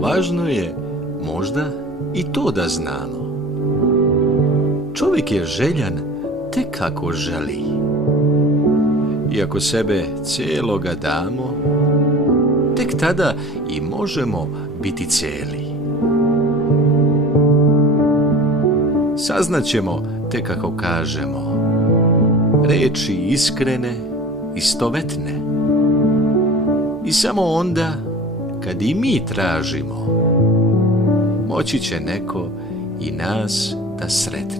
Važno je možda i to da znamo. Čovjek je željan tek ako želi. I ako sebe cijeloga damo, tek tada i možemo biti cijeli. Saznaćemo tek ako kažemo riječi iskrene, istovetne. I samo onda, kad i mi tražimo, moći će neko i nas da sretne.